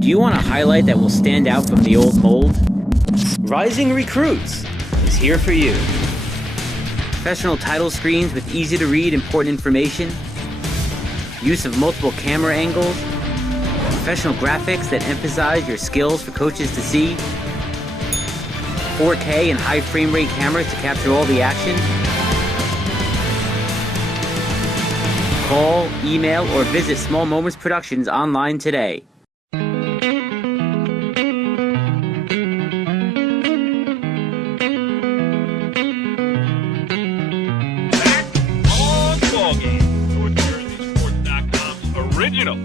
Do you want a highlight that will stand out from the old mold? Rising Recruits is here for you. Professional title screens with easy-to-read important information, use of multiple camera angles, professional graphics that emphasize your skills for coaches to see, 4K and high frame rate cameras to capture all the action. Call, email, or visit Small Moments Productions online today. Original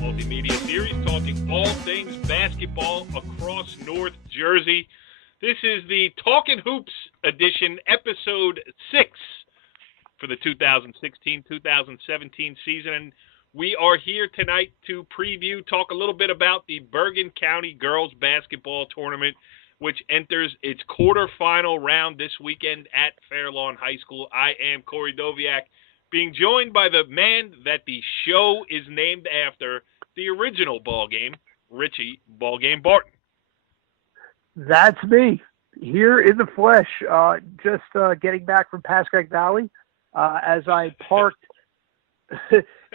multimedia series talking all things basketball across North Jersey. This is the Talkin' Hoops edition, episode 6 for the 2016-2017 season. And we are here tonight to talk a little bit about the Bergen County girls basketball tournament, which enters its quarterfinal round this weekend at Fairlawn High School. I am Corey Doviak, being joined by the man that the show is named after, the original Ballgame, Richie Ballgame Barton. That's me, here in the flesh, just getting back from Pascack Valley as I parked.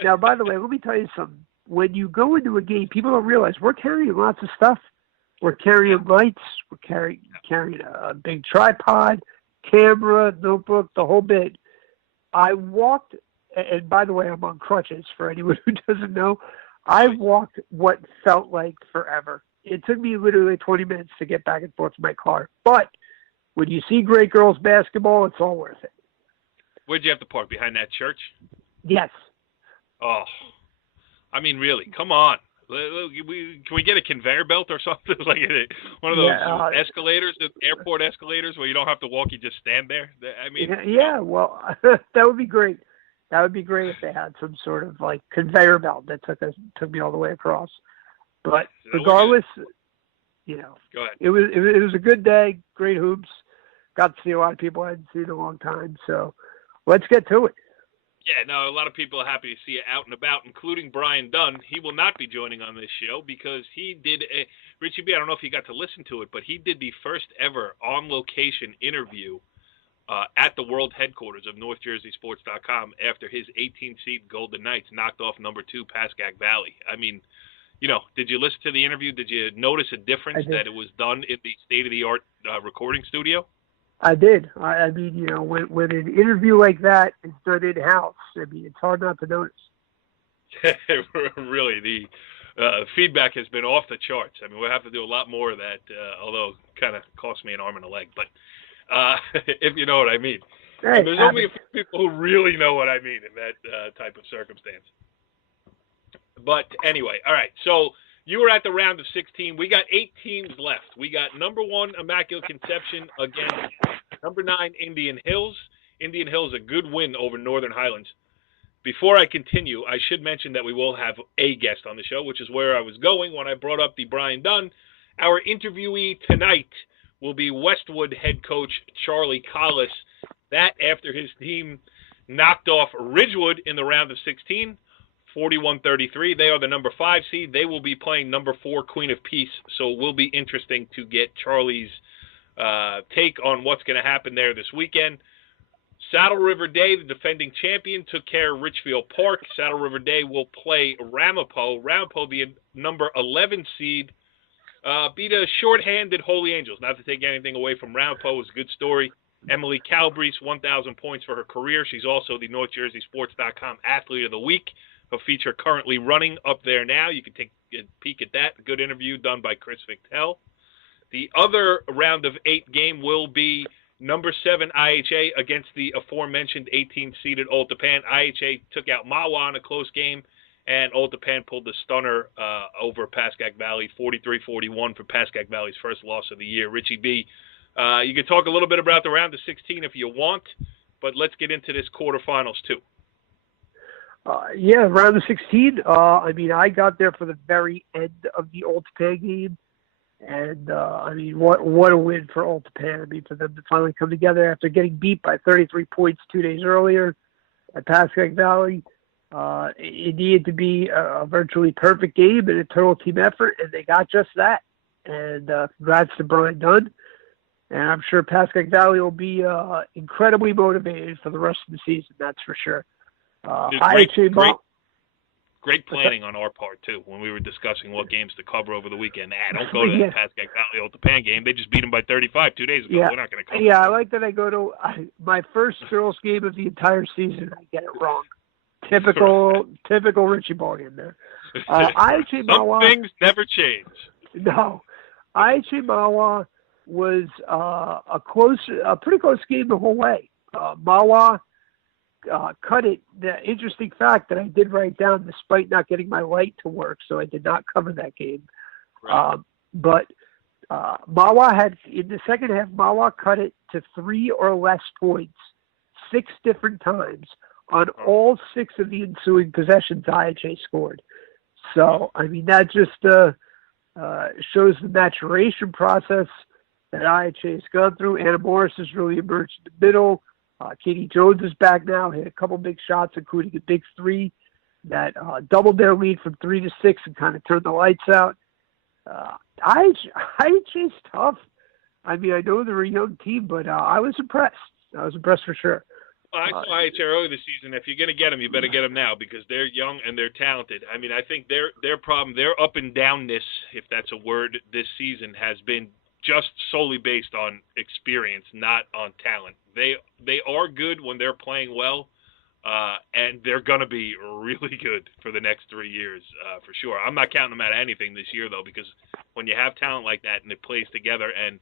Now, by the way, let me tell you something. When you go into a game, people don't realize we're carrying lots of stuff. We're carrying lights, we're carrying a big tripod, camera, notebook, the whole bit. I walked, and by the way, I'm on crutches for anyone who doesn't know. I walked what felt like forever. It took me literally 20 minutes to get back and forth to my car. But when you see great girls basketball, it's all worth it. Where'd you have to park? Behind that church? Yes. Oh, I mean, really, come on. Can we get a conveyor belt or something? Like one of those escalators, airport escalators, where you don't have to walk, you just stand there? I mean, yeah, well, that would be great. That would be great if they had some sort of like conveyor belt that took me all the way across. But regardless, Go ahead. it was a good day, great hoops. Got to see a lot of people I hadn't seen in a long time. So let's get to it. Yeah, no, a lot of people are happy to see you out and about, including Brian Dunn. He will not be joining on this show because he did Richie B, I don't know if you got to listen to it, but he did the first ever on-location interview at the world headquarters of NorthJerseySports.com after his 18th seed Golden Knights knocked off number 2 Pascack Valley. I mean, did you listen to the interview? Did you notice a difference that it was done in the state-of-the-art recording studio? I did. I mean, when an interview like that is done in-house, I mean, it's hard not to notice. Really, the feedback has been off the charts. I mean, we'll have to do a lot more of that, although it kind of cost me an arm and a leg. But if you know what I mean. Hey, there's only a few people who really know what I mean in that type of circumstance. But anyway, all right, so you were at the round of 16. We got 8 teams left. We got number 1, Immaculate Conception, against number 9, Indian Hills. Indian Hills, a good win over Northern Highlands. Before I continue, I should mention that we will have a guest on the show, which is where I was going when I brought up the Brian Dunn. Our interviewee tonight will be Westwood head coach Charlie Collis. That after his team knocked off Ridgewood in the round of 16. 41-33. They are the number 5 seed. They will be playing number 4, Queen of Peace. So it will be interesting to get Charlie's take on what's going to happen there this weekend. Saddle River Day, the defending champion, took care of Richfield Park. Saddle River Day will play Ramapo. Ramapo, the number 11 seed, beat a short-handed Holy Angels. Not to take anything away from Ramapo. It was a good story. Emily Calabrese, 1,000 points for her career. She's also the NorthJerseySports.com Athlete of the Week. A feature currently running up there now. You can take a peek at that. Good interview done by Chris Victel. The other round of 8 game will be number 7 IHA against the aforementioned 18th-seeded Old Tappan. IHA took out Mawa in a close game, and Old Tappan pulled the stunner over Pascack Valley, 43-41 for Pascack Valley's first loss of the year. Richie B, you can talk a little bit about the round of 16 if you want, but let's get into this quarterfinals too. Round of 16. I mean, I got there for the very end of the Old Tappan game. And, I mean, what a win for Old Tappan. I mean, for them to finally come together after getting beat by 33 points 2 days earlier at Pascack Valley. It needed to be a virtually perfect game and a total team effort, and they got just that. And congrats to Brian Dunn. And I'm sure Pascack Valley will be incredibly motivated for the rest of the season, that's for sure. Great planning on our part, too, when we were discussing what games to cover over the weekend. Don't go to the Pascack Valley Old game. They just beat them by 35 2 days ago. Yeah. We're not going to cover I like that I go to my first girls game of the entire season. I get it wrong. Typical Richie Bergen there. Some things never change. No. IHA Mawa was a pretty close game the whole way. Mawa cut it. The interesting fact that I did write down, despite not getting my light to work, so I did not cover that game. Right. But Mawa had, in the second half, Mawa cut it to 3 or less points 6 different times on all 6 of the ensuing possessions IHA scored. So, I mean, that just shows the maturation process that IHA has gone through. Anna Morris has really emerged in the middle. Katie Jones is back now, hit a couple big shots, including a big 3 that doubled their lead from 3 to 6 and kind of turned the lights out. IHA's tough. I mean, I know they're a young team, but I was impressed. I was impressed for sure. I saw IHA earlier this season. If you're going to get them, you better get them now because they're young and they're talented. I mean, I think their problem, their up and downness, if that's a word, this season has been just solely based on experience, not on talent. They are good when they're playing well, and they're going to be really good for the next 3 years for sure. I'm not counting them out of anything this year, though, because when you have talent like that and it plays together and,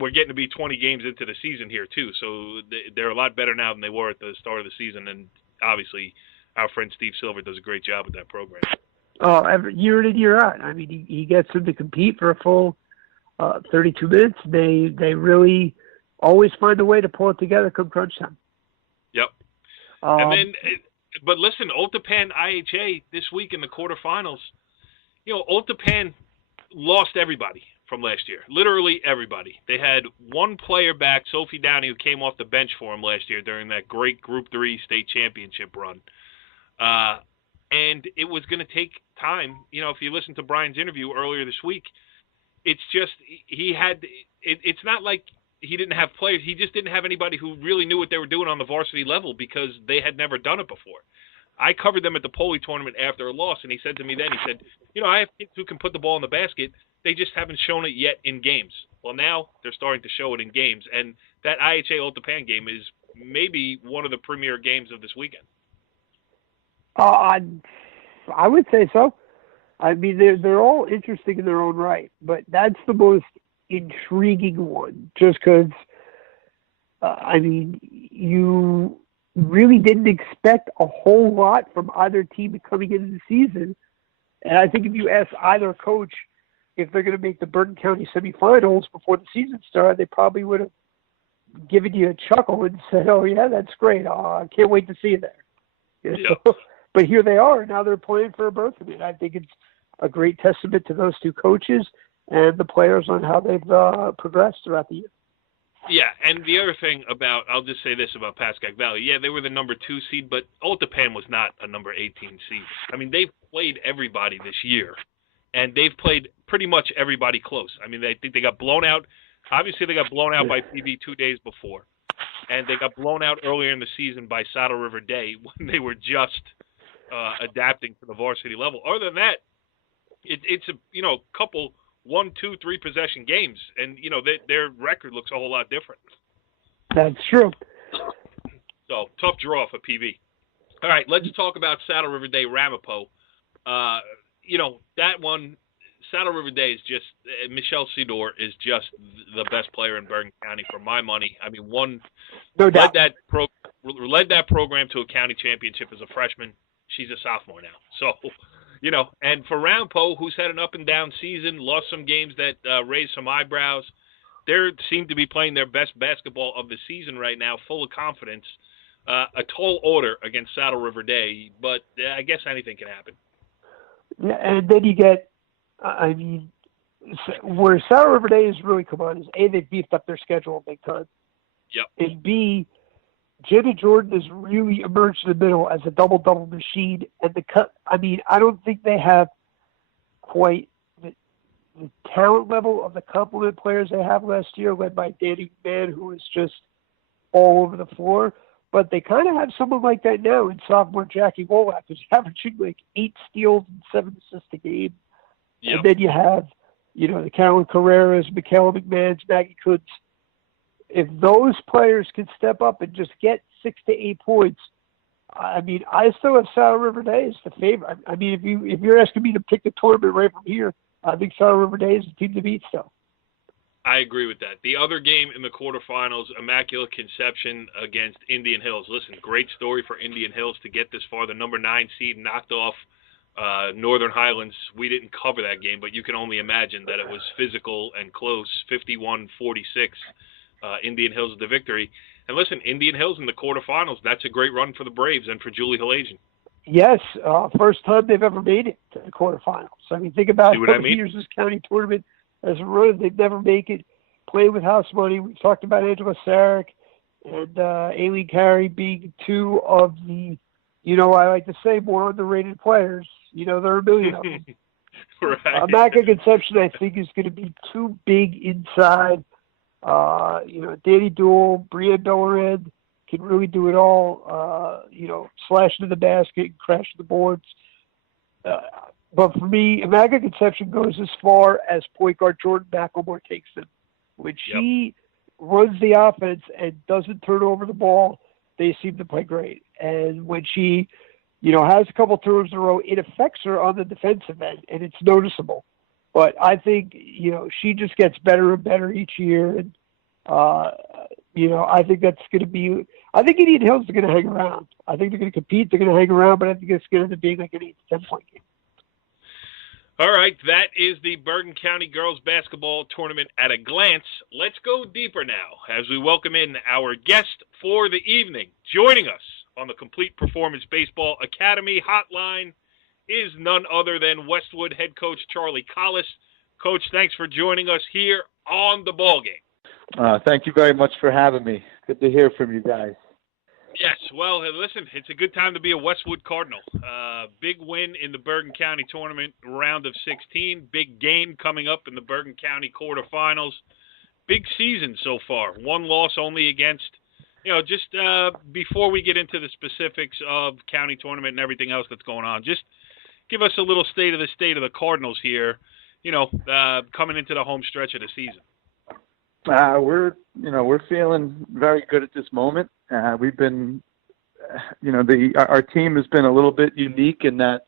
we're getting to be 20 games into the season here, too, so they're a lot better now than they were at the start of the season, and obviously our friend Steve Silver does a great job with that program. Oh, year in and year out. I mean, he gets them to compete for a full 32 minutes. They really always find a way to pull it together come crunch time. Yep. But listen, Oltapan IHA this week in the quarterfinals, Oltapan lost everybody from last year. Literally everybody. They had one player back, Sophie Downey, who came off the bench for him last year during that great Group 3 state championship run. And it was going to take time. If you listen to Brian's interview earlier this week, it's just it's not like he didn't have players. He just didn't have anybody who really knew what they were doing on the varsity level because they had never done it before. I covered them at the Poli tournament after a loss, and he said to me then, he said, I have kids who can put the ball in the basket. They just haven't shown it yet in games. Well, now they're starting to show it in games, and that IHA Oltapan game is maybe one of the premier games of this weekend. I would say so. I mean, they're all interesting in their own right, but that's the most intriguing one, just because, you really didn't expect a whole lot from either team coming into the season. And I think if you ask either coach if they're going to make the Bergen County semifinals before the season started, they probably would have given you a chuckle and said, oh, yeah, that's great. I can't wait to see you there. Yeah. But here they are. Now they're playing for a berth. And I think it's a great testament to those two coaches and the players on how they've progressed throughout the year. Yeah, and the other thing I'll just say this about Pascack Valley. Yeah, they were the number 2 seed, but Oltapan was not a number 18 seed. I mean, they've played everybody this year, and they've played pretty much everybody close. I mean, I think they got blown out. Obviously, they got blown out by PV 2 days before, and they got blown out earlier in the season by Saddle River Day when they were just adapting to the varsity level. Other than that, it's a couple 1, 2, 3 possession games, and their record looks a whole lot different. That's true. So tough draw for PV. All right, let's talk about Saddle River Day Ramapo. That one, Saddle River Day is just Michelle Sidor is just the best player in Bergen County for my money. I mean, no doubt. led that program to a county championship as a freshman. She's a sophomore now, so. And for Ramapo, who's had an up-and-down season, lost some games that raised some eyebrows, they seem to be playing their best basketball of the season right now, full of confidence. A tall order against Saddle River Day, but I guess anything can happen. Yeah, and then you get, where Saddle River Day has really come on is, A, they've beefed up their schedule big time. Yep. And B, Jenna Jordan has really emerged in the middle as a double-double machine. And I don't think they have quite the talent level of the complement players they have last year, led by Danny McMahon, who is just all over the floor. But they kind of have someone like that now in sophomore Jackie Wolak, who's averaging like 8 steals and 7 assists a game. Yep. And then you have, the Carolyn Carreras, Michaela McMahons, Maggie Kuntz. If those players can step up and just get 6 to 8 points, I still have Saddle River Day as the favorite. If you're asking me to pick the tournament right from here, I think Saddle River Day is the team to beat still. I agree with that. The other game in the quarterfinals, Immaculate Conception against Indian Hills. Listen, great story for Indian Hills to get this far. The number 9 seed knocked off Northern Highlands. We didn't cover that game, but you can only imagine that it was physical and close, 51-46. Indian Hills the victory. And listen, Indian Hills in the quarterfinals, that's a great run for the Braves and for Julie Halasian. Yes, first time they've ever made it to the quarterfinals. Think about how many years this county tournament has run. They've never make it. Playing with house money. We've talked about Angela Sarek and Aileen Carey being 2 of the, I like to say, more underrated players. There are a million of them. Right. Immaculate Conception, I think, is going to be too big inside. Danny Duell, Brienne Bellerin can really do it all, slash into the basket and crash the boards. But for me, Immaculate Conception goes as far as point guard Jordan McElmore takes them. When she runs the offense and doesn't turn over the ball, they seem to play great. And when she, has a couple turnovers in a row, it affects her on the defensive end, and it's noticeable. But I think, she just gets better and better each year. And, I think that's going to be – I think Indian Hills are going to hang around. I think they're going to compete. They're going to hang around, but I think it's going to end up being like an 8 to 10-point game. All right, that is the Bergen County Girls Basketball Tournament at a glance. Let's go deeper now as we welcome in our guest for the evening. Joining us on the Complete Performance Baseball Academy hotline is none other than Westwood head coach Charlie Collis. Coach, thanks for joining us here on the Ballgame. Thank you very much for having me. Good to hear from you guys. Yes, well, listen, it's a good time to be a Westwood Cardinal. Big win in the Bergen County Tournament, round of 16. Big game coming up in the Bergen County quarterfinals. Big season so far. 1 loss only against, just before we get into the specifics of county tournament and everything else that's going on, just give us a little state of the Cardinals here, coming into the home stretch of the season. We're feeling very good at this moment. We've been, our team has been a little bit unique in that,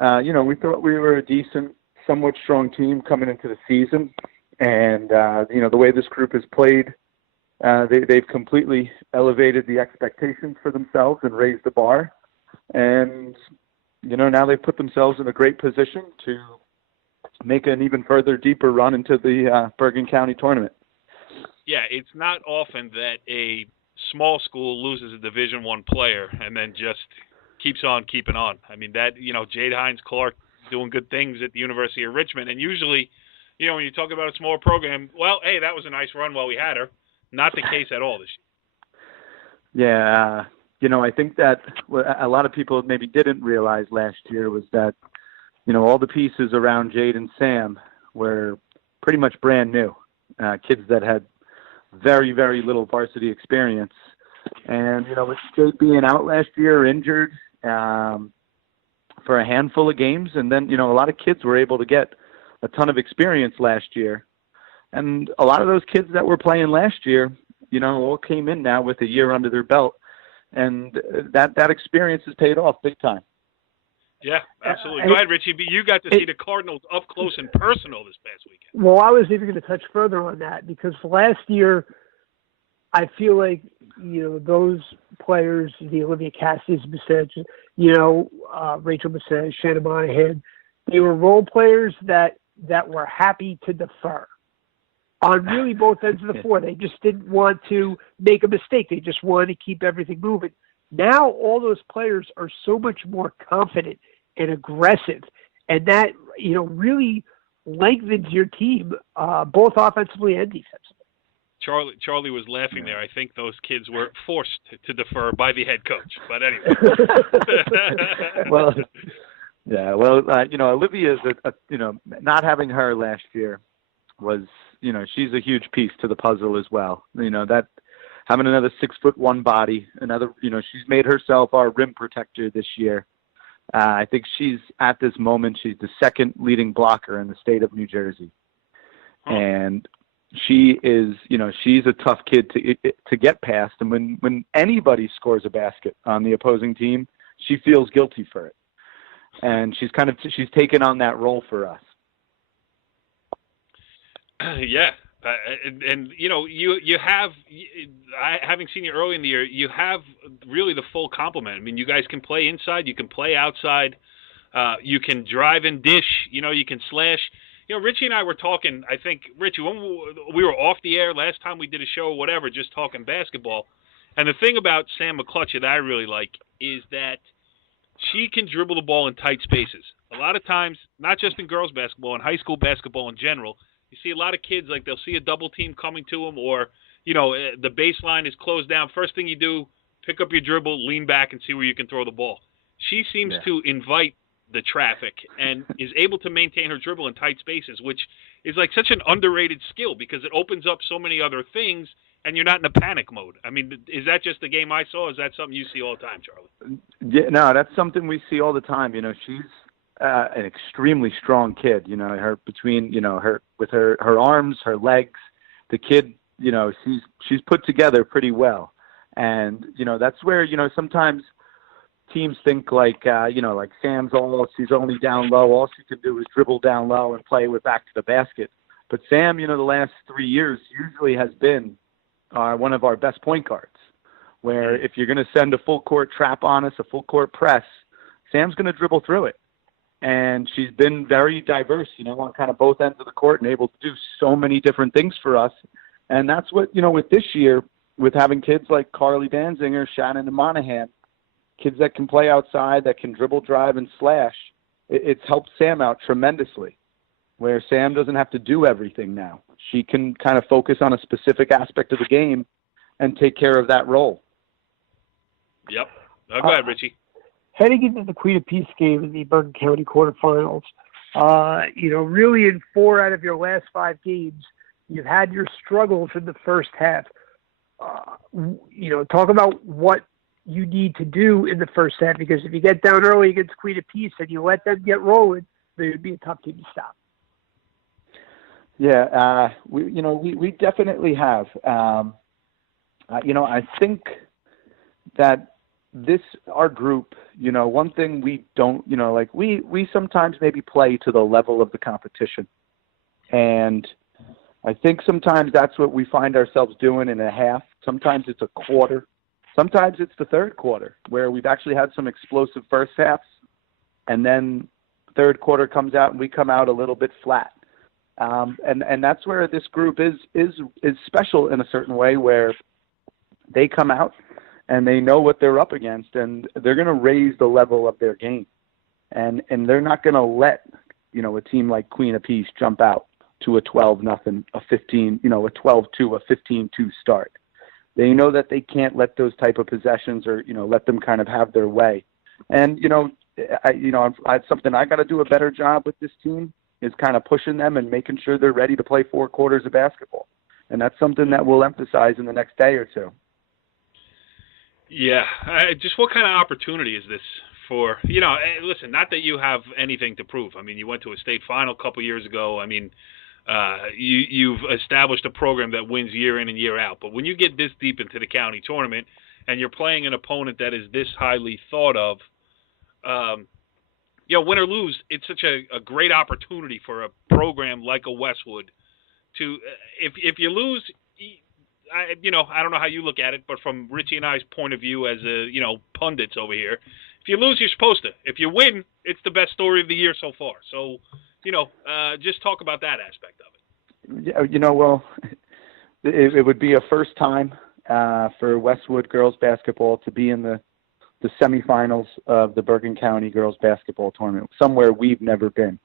we thought we were a decent, somewhat strong team coming into the season. And, the way this group has played, they've completely elevated the expectations for themselves and raised the bar. And, now they've put themselves in a great position to make an even further, deeper run into the Bergen County tournament. Yeah, it's not often that a small school loses a Division I player and then just keeps on keeping on. I mean, that, Jade Hines-Clark doing good things at the University of Richmond. And usually, when you talk about a small program, well, hey, that was a nice run while we had her. Not the case at all this year. Yeah, I think that a lot of people maybe didn't realize last year was that, all the pieces around Jade and Sam were pretty much brand new. Kids that had very, very little varsity experience. And, with Jade being out last year, injured for a handful of games, and then, a lot of kids were able to get a ton of experience last year. And a lot of those kids that were playing last year, all came in now with a year under their belt. And that experience has paid off big time. Yeah, absolutely. Go ahead, Richie B. You got to see the Cardinals up close and personal this past weekend. Well, I was even going to touch further on that because last year, I feel like, those players, the Olivia Cassidy's, Rachel Bissett, Shannon Monahan, they were role players that were happy to defer on really both ends of the floor. They just didn't want to make a mistake. They just wanted to keep everything moving. Now all those players are so much more confident and aggressive, and that, really lengthens your team, both offensively and defensively. Charlie was laughing there. I think those kids were forced to defer by the head coach. But anyway. Well, yeah. Well, Olivia's not having her last year was, she's a huge piece to the puzzle as well. That having another 6'1" body, she's made herself our rim protector this year. I think she's at this moment, she's the second leading blocker in the state of New Jersey. And she is, she's a tough kid to get past. And when anybody scores a basket on the opposing team, she feels guilty for it. And she's taken on that role for us. Yeah. You have, having seen you early in the year, you have really the full complement. I mean, you guys can play inside, you can play outside, you can drive and dish, you can slash. Richie and I were talking, I think, Richie, when we were off the air last time we did a show or whatever, just talking basketball. And the thing about Sam McClutcher that I really like is that she can dribble the ball in tight spaces. A lot of times, not just in girls basketball, in high school basketball in general, you see a lot of kids, like they'll see a double team coming to them or, the baseline is closed down. First thing you do, pick up your dribble, lean back, and see where you can throw the ball. She seems to invite the traffic and is able to maintain her dribble in tight spaces, which is like such an underrated skill because it opens up so many other things and you're not in a panic mode. I mean, is that just the game I saw? Is that something you see all the time, Charlie? Yeah, no, that's something we see all the time. She's an extremely strong kid, her between, her with her arms, her legs, the kid, she's put together pretty well. And, that's where, sometimes teams think like Sam's she's only down low. All she can do is dribble down low and play with back to the basket. But Sam, the last 3 years usually has been one of our best point guards, where if you're going to send a full court trap on us, a full court press, Sam's going to dribble through it. And she's been very diverse, on kind of both ends of the court and able to do so many different things for us. And that's what, with this year, with having kids like Carly Danzinger, Shannon, and Monahan, kids that can play outside, that can dribble, drive, and slash, it's helped Sam out tremendously, where Sam doesn't have to do everything now. She can kind of focus on a specific aspect of the game and take care of that role. Yep. Go ahead, Richie. Heading into the Queen of Peace game in the Bergen County quarterfinals, really in 4 out of your last 5 games, you've had your struggles in the first half. Talk about what you need to do in the first half, because if you get down early against Queen of Peace and you let them get rolling, they would be a tough team to stop. Yeah, we definitely have. I think that our group, one thing we don't, we sometimes maybe play to the level of the competition. And I think sometimes that's what we find ourselves doing in a half. Sometimes it's a quarter. Sometimes it's the third quarter where we've actually had some explosive first halves, and then third quarter comes out and we come out a little bit flat. And that's where this group is special in a certain way, where they come out and they know what they're up against, and they're going to raise the level of their game. And they're not going to let, a team like Queen of Peace jump out to a 12-0, a 15, a 12-2, a 15-2 start. They know that they can't let those type of possessions or, let them kind of have their way. And, it's something I got to do a better job with this team, is kind of pushing them and making sure they're ready to play 4 quarters of basketball. And that's something that we'll emphasize in the next day or two. Yeah. Just what kind of opportunity is this for, listen, not that you have anything to prove. I mean, you went to a state final a couple years ago. I mean, you've established a program that wins year in and year out. But when you get this deep into the county tournament and you're playing an opponent that is this highly thought of, win or lose, it's such a great opportunity for a program like a Westwood to, if you lose, I don't know how you look at it, but from Richie and I's point of view as pundits over here, if you lose, you're supposed to. If you win, it's the best story of the year so far. So, just talk about that aspect of it. Yeah, well, it would be a first time for Westwood girls basketball to be in the semifinals of the Bergen County girls basketball tournament, somewhere we've never been.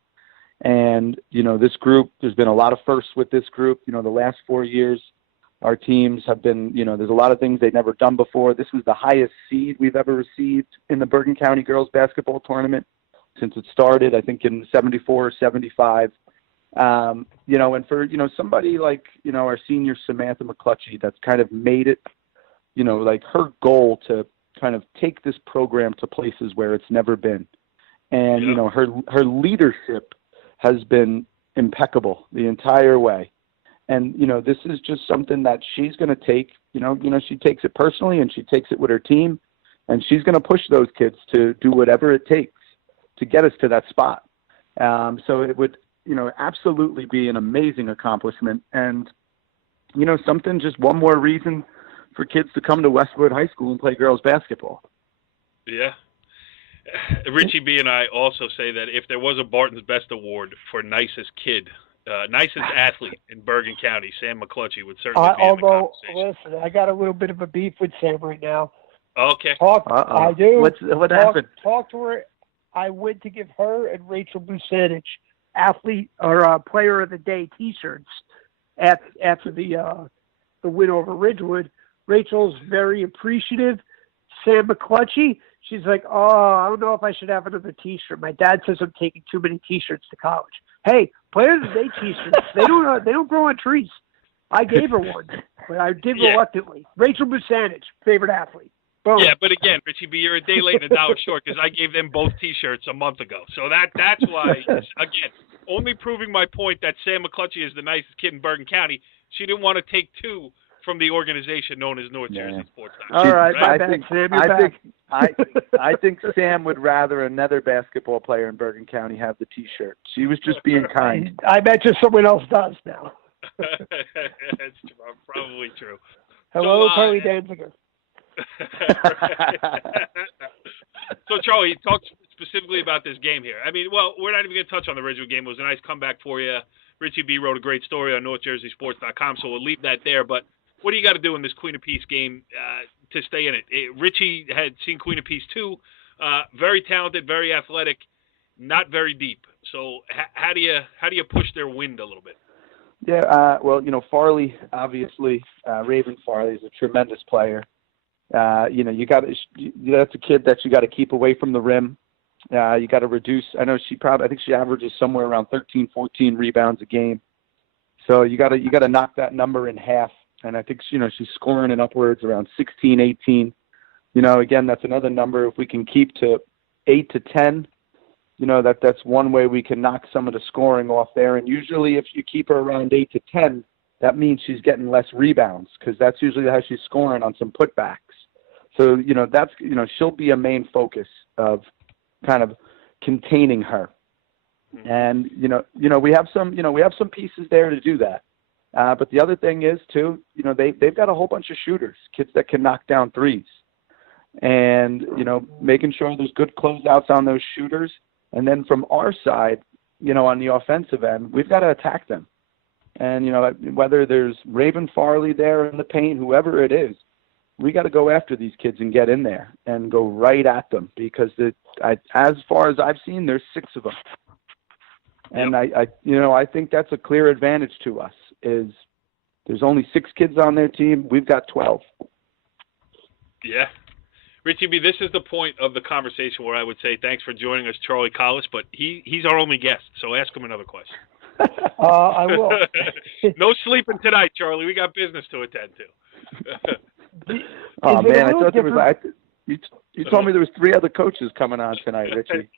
And, this group, there's been a lot of firsts with this group. The last 4 years, Our teams have been, there's a lot of things they've never done before. This was the highest seed we've ever received in the Bergen County girls basketball tournament since it started, I think in 74 or 75. And for, somebody like, our senior Samantha McClutchy, that's kind of made it, like her goal to kind of take this program to places where it's never been. And, her leadership has been impeccable the entire way. And, this is just something that she's going to take, she takes it personally and she takes it with her team, and she's going to push those kids to do whatever it takes to get us to that spot. So it would, absolutely be an amazing accomplishment. And, something, just one more reason for kids to come to Westwood High School and play girls basketball. Yeah. Richie B and I also say that if there was a Barton's Best Award for nicest kid, nicest athlete in Bergen County, Sam McClutchy would certainly be in the conversation. Listen, I got a little bit of a beef with Sam right now. Okay. I do. What happened? Talk to her. I went to give her and Rachel Busanich athlete or player of the day T-shirts after the win over Ridgewood. Rachel's very appreciative. Sam McClutchy, she's like, I don't know if I should have another T-shirt. My dad says I'm taking too many T-shirts to college. Hey, player of the day T-shirts, they don't grow on trees. I gave her one, but I did reluctantly. Rachel Busanich, favorite athlete. Boom. Yeah, but again, Richie B, you're a day late and a dollar short because I gave them both T-shirts a month ago. So that's why, again, only proving my point that Sam McClutchy is the nicest kid in Bergen County. She didn't want to take two from the organization known as North Jersey Sports Times. All right, I think Sam would rather another basketball player in Bergen County have the T-shirt. She was just being kind. I bet you someone else does now. That's probably true. Hello, Charlie Danziger. So, Charlie, talk specifically about this game here. I mean, well, we're not even going to touch on the Ridgewood game. It was a nice comeback for you. Richie B wrote a great story on NorthJerseySports.com, so we'll leave that there. But what do you got to do in this Queen of Peace game to stay in it? Richie had seen Queen of Peace too. Very talented, very athletic, not very deep. So how do you push their wind a little bit? Yeah, well, Farley, obviously, Raven Farley is a tremendous player. That's a kid that you got to keep away from the rim. You got to reduce. I think she averages somewhere around 13, 14 rebounds a game. So you got to knock that number in half. And I think, she's scoring in upwards around 16, 18. Again, that's another number. If we can keep to 8 to 10, that's one way we can knock some of the scoring off there. And usually if you keep her around 8 to 10, that means she's getting less rebounds because that's usually how she's scoring on some putbacks. So, she'll be a main focus of kind of containing her. And, we have some pieces there to do that. But the other thing is too, they've got a whole bunch of shooters, kids that can knock down threes, and, making sure there's good closeouts on those shooters. And then from our side, on the offensive end, we've got to attack them. And, whether there's Raven Farley there in the paint, whoever it is, we got to go after these kids and get in there and go right at them because as far as I've seen, there's 6 of them. And I think that's a clear advantage to us is there's only 6 kids on their team. We've got 12. Yeah. Richie B, this is the point of the conversation where I would say thanks for joining us, Charlie Collis, but he's our only guest, so ask him another question. I will. No sleeping tonight, Charlie. We got business to attend to. Oh man, I thought there was. You told me there was 3 other coaches coming on tonight, Richie.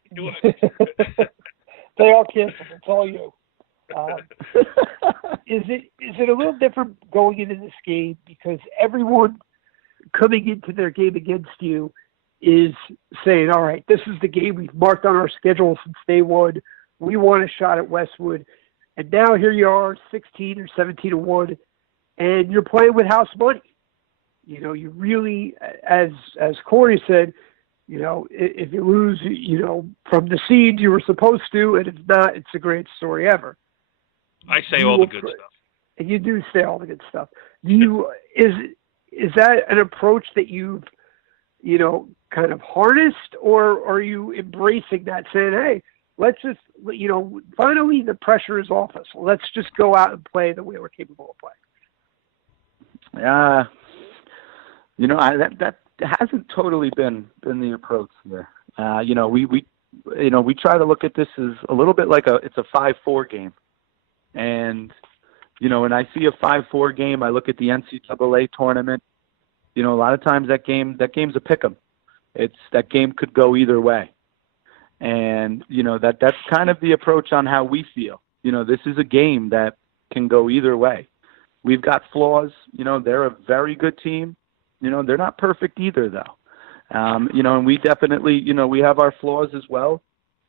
They all canceled. It's all you. Is it a little different going into this game because everyone coming into their game against you is saying, all right, this is the game we've marked on our schedule since day one. We want a shot at Westwood. And now here you are, 16 or 17-1, and you're playing with house money. You really, as Corey said, if you lose, from the seed you were supposed to, and if not, it's the greatest story ever. I say all the good stuff. And you do say all the good stuff. Is that an approach that you've, kind of harnessed, or are you embracing that, saying, hey, let's just, finally the pressure is off us. Let's just go out and play the way we're capable of playing? That hasn't totally been the approach here. We try to look at this as a little bit like it's a 5-4 game. And, when I see a 5-4 game, I look at the NCAA tournament. A lot of times that game's a pick'em. That game could go either way. And, that's kind of the approach on how we feel. This is a game that can go either way. We've got flaws. They're a very good team. They're not perfect either, though. And we definitely, we have our flaws as well.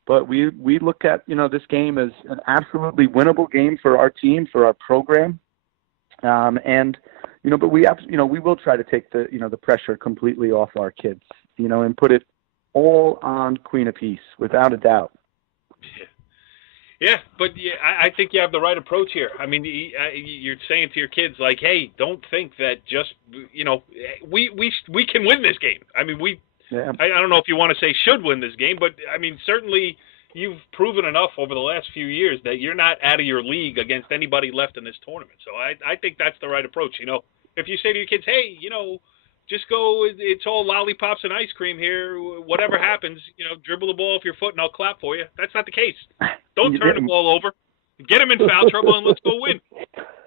But we look at, this game as an absolutely winnable game for our team, for our program. But we will try to take the pressure completely off our kids, and put it all on Queen of Peace, without a doubt. Yeah, but I think you have the right approach here. I mean, you're saying to your kids, like, hey, don't think that just, we can win this game. I mean, I don't know if you want to say should win this game, but, I mean, certainly you've proven enough over the last few years that you're not out of your league against anybody left in this tournament. So I think that's the right approach. If you say to your kids, hey, just go, it's all lollipops and ice cream here. Whatever happens, dribble the ball off your foot and I'll clap for you. That's not the case. Don't turn the ball over. Get them in foul trouble and let's go win.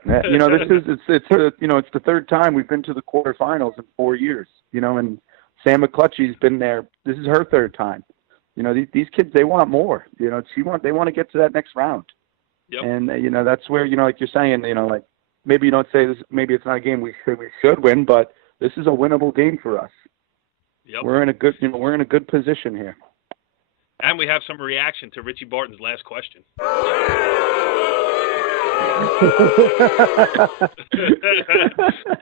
It's the third time we've been to the quarterfinals in 4 years. And Sam McClutchy's been there. This is her third time. These kids, they want more. They want to get to that next round. Yep. And that's where like you're saying, like maybe you don't say this. Maybe it's not a game we should win, but this is a winnable game for us. Yep. We're in a good position here. And we have some reaction to Richie Barton's last question.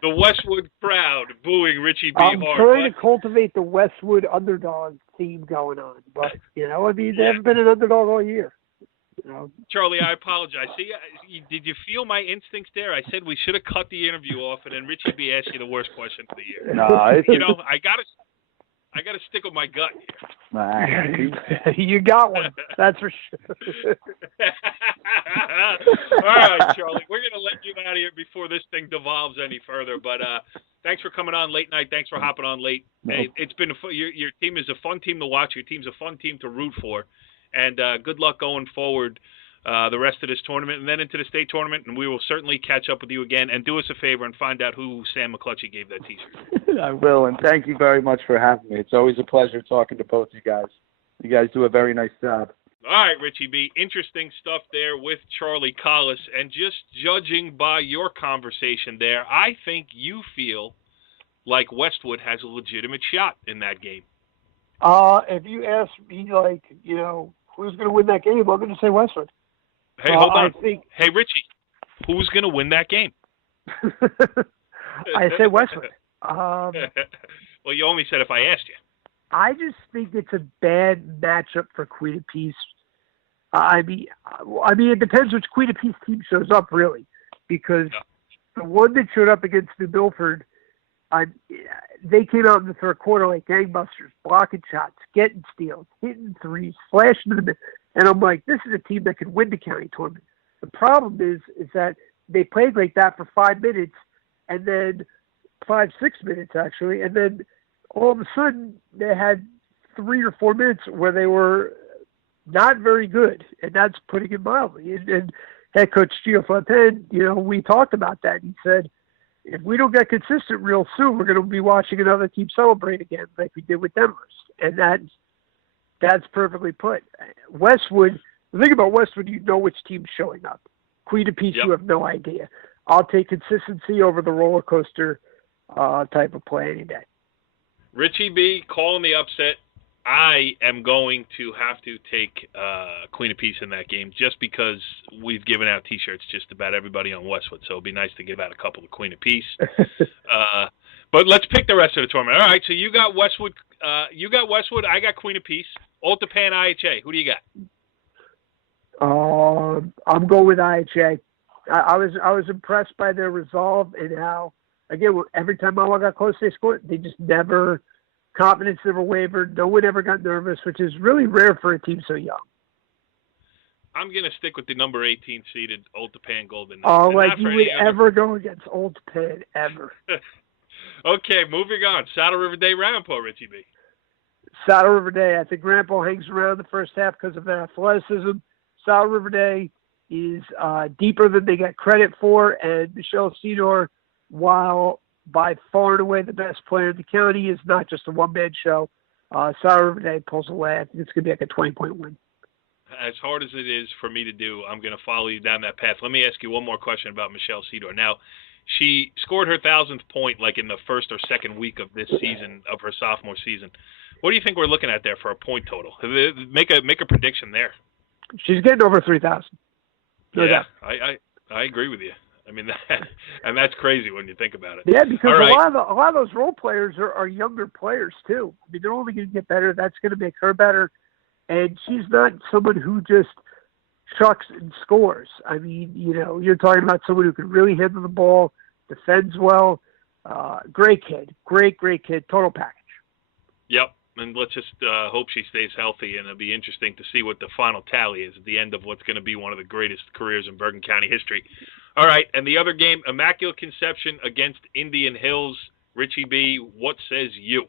The Westwood crowd booing Richie B. I'm hard. trying to cultivate the Westwood underdog theme going on, but they haven't been an underdog all year. Charlie, I apologize. See, did you feel my instincts there? I said we should have cut the interview off, and then Richie B asked you the worst question of the year. No, I gotta stick with my gut here. You got one. That's for sure. All right, Charlie, we're gonna let you out of here before this thing devolves any further. But thanks for coming on late night. Thanks for hopping on late. Hey, it's been your team is a fun team to watch. Your team's a fun team to root for, and good luck going forward. The rest of this tournament and then into the state tournament, and we will certainly catch up with you again. And do us a favor and find out who Sam McClutchy gave that T-shirt. I will, and thank you very much for having me. It's always a pleasure talking to both you guys. You guys do a very nice job. All right, Richie B. Interesting stuff there with Charlie Collis. And just judging by your conversation there, I think you feel like Westwood has a legitimate shot in that game. If you ask me, who's going to win that game, I'm going to say Westwood. Hey, hold on. Hey, Richie, who's going to win that game? I say Westwood. Well, you only said if I asked you. I just think it's a bad matchup for Queen of Peace. I mean, it depends which Queen of Peace team shows up, really, because the one that showed up against New Milford, they came out in the third quarter like gangbusters, blocking shots, getting steals, hitting threes, slashing them. And I'm like, this is a team that could win the county tournament. The problem is that they played like that for 5 minutes, and then 5-6 minutes actually, and then all of a sudden they had 3 or 4 minutes where they were not very good, and that's putting it mildly. And head coach Gio Fontaine, we talked about that. He said, if we don't get consistent real soon, we're going to be watching another team celebrate again like we did with Denver's. And that's perfectly put. Westwood, the thing about Westwood, you know which team's showing up. Queen of Peace, You have no idea. I'll take consistency over the roller coaster type of play any day. Richie B, calling the upset. I am going to have to take Queen of Peace in that game just because we've given out T-shirts just about everybody on Westwood, so it'd be nice to give out a couple of Queen of Peace. But let's pick the rest of the tournament. All right, so you got Westwood. I got Queen of Peace. Ulta Pan IHA. Who do you got? I'm going with IHA. I was impressed by their resolve and how, again, every time Iowa got close, they scored. They just never, confidence never wavered. No one ever got nervous, which is really rare for a team so young. I'm going to stick with the number 18 seeded Old Japan Golden Knights. Oh, like you would ever go against Old Japan, ever. Okay, moving on. Saddle River Day Rampo, Richie B. Saddle River Day. I think Rampo hangs around the first half because of their athleticism. Saddle River Day is deeper than they get credit for, and Michelle Cedar, while by far and away the best player in the county, is not just a one-man show. Saddle River Day pulls away. I think it's going to be like a 20-point win. As hard as it is for me to do, I'm going to follow you down that path. Let me ask you one more question about Michelle Cedar. Now, she scored her 1,000th point like in the first or second week of this season, of her sophomore season. What do you think we're looking at there for a point total? Make a prediction there. She's getting over 3,000. Yeah, I agree with you. I mean, and that's crazy when you think about it. Yeah, because right. a lot of those role players are younger players too. I mean, they're only going to get better. That's going to make her better. And she's not someone who just chucks and scores. I mean, you're talking about someone who can really handle the ball, defends well. Great kid. Great kid. Total package. Yep. And let's just hope she stays healthy, and it'll be interesting to see what the final tally is at the end of what's going to be one of the greatest careers in Bergen County history. All right, and the other game, Immaculate Conception against Indian Hills. Richie B, what says you?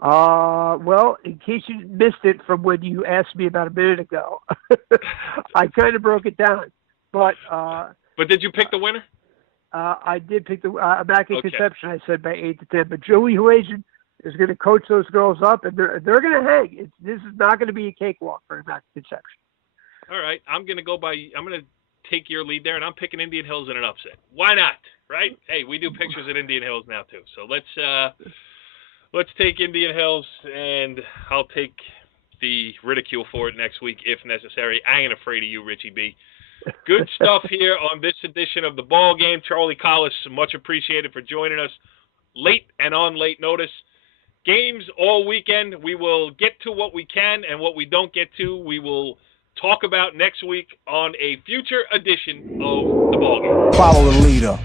Well, in case you missed it from when you asked me about a minute ago, I kind of broke it down. But did you pick the winner? I did pick the Immaculate Conception. I said by 8 to 10. But Joey Huasian is going to coach those girls up, and they're going to hang. This is not going to be a cakewalk for Immaculate Conception. All right, I'm going to take your lead there, and I'm picking Indian Hills in an upset. Why not? Right? Hey, we do pictures at Indian Hills now too. So let's take Indian Hills, and I'll take the ridicule for it next week if necessary. I ain't afraid of you, Richie B. Good stuff here on this edition of the Ball Game. Charlie Collis, much appreciated for joining us late and on late notice. Games all weekend. We will get to what we can, and what we don't get to, we will talk about next week on a future edition of the Ball Game. Follow the leader.